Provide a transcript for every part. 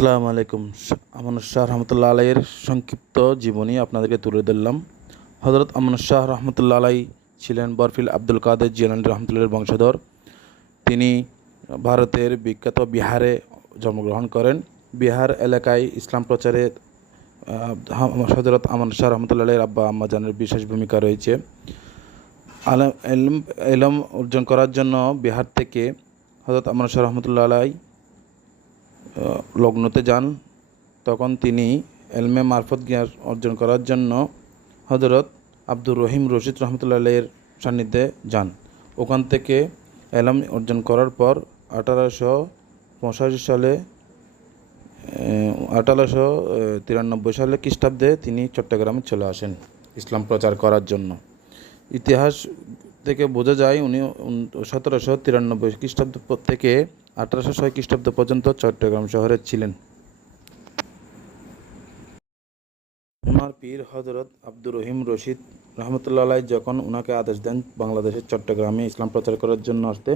আসসালামু আলাইকুম। আমানুর শাহ রহমতুল্লাহ আলাইয়ের সংক্ষিপ্ত জীবনী আপনাদেরকে তুলে ধরলাম। হজরত আমানুর শাহ রহমতুল্লাহ আলাই ছিলেন বরফিল আব্দুল কাদের জিলানি রহমতুল্লাহের বংশধর। তিনি ভারতের বিখ্যাত বিহারে জন্মগ্রহণ করেন। বিহার এলাকায় ইসলাম প্রচারে হজরত আমানুর শাহ রহমতুল্লাহ আলাইয়ের আব্বা আম্মাজানের বিশেষ ভূমিকা রয়েছে। আলম, এলম অর্জন করার জন্য বিহার থেকে হজরত আমানুর শাহ রহমতুল্লাহ আলাই লগ্নতে যান, তখন তিনি এলমে মারফত জ্ঞান অর্জন করার জন্য হজরত আব্দুর রহিম রশিদ রহমতুল্লাহ এর সান্নিধ্যে যান। ওখান থেকে এলম অর্জন করার পর আঠারোশো পঁচাশি সালে আঠারোশো তিরানব্বই সালে খ্রিস্টাব্দে তিনি চট্টগ্রামে চলে আসেন ইসলাম প্রচার করার জন্য। ইতিহাস থেকে বোঝা যায় উনি সতেরোশো তিরানব্বই খ্রিস্টাব্দ থেকে আঠারোশো ছয় খ্রিস্টাব্দ পর্যন্ত চট্টগ্রাম শহরে ছিলেন। উনার পীর হজরত আব্দুর রহিম রশিদ রহমতুল্লাহ যখন ওনাকে আদেশ দেন বাংলাদেশের চট্টগ্রামে ইসলাম প্রচার করার জন্য আসতে,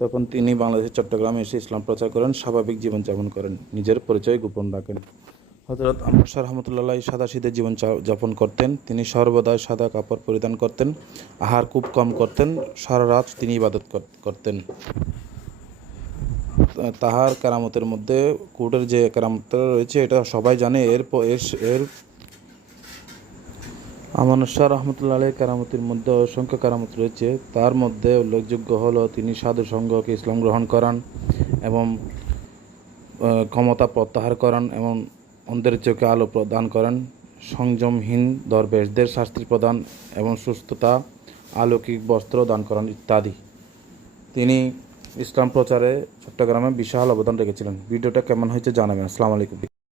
তখন তিনি বাংলাদেশের চট্টগ্রামে এসে ইসলাম প্রচার করেন, স্বাভাবিক জীবনযাপন করেন, নিজের পরিচয় গোপন রাখেন। হজরত শাহ রহমতুল্লাহ সাদা সিধে জীবন যাপন করতেন। তিনি সর্বদাই সাদা কাপড় পরিধান করতেন, আহার খুব কম করতেন, সারা রাত তিনি ইবাদত করতেন। তাহার কেরামতের মধ্যে কোর্টের যে কেরামতটা রয়েছে, এটা সবাই জানে। এর এর শাহ রহমতুল্লাহ আলের কেরামতির মধ্যে অসংখ্য কেরামত রয়েছে। তার মধ্যে উল্লেখযোগ্য হলো, তিনি সাধু সংঘকে ইসলাম গ্রহণ করান এবং ক্ষমতা প্রত্যাহার করান এবং অন্ধের চোখে আলো প্রদান করেন। সংযমহীন দরবেশদের শাস্তি প্রদান এবং সুস্থতা আলৌকিক বস্ত্র দান করেন ইত্যাদি। তিনি ইসলাম প্রচারে চট্টগ্রামে বিশাল অবদান রেখেছিলেন। ভিডিওটা কেমন হয়েছে জানাবেন। আসসালামু আলাইকুম।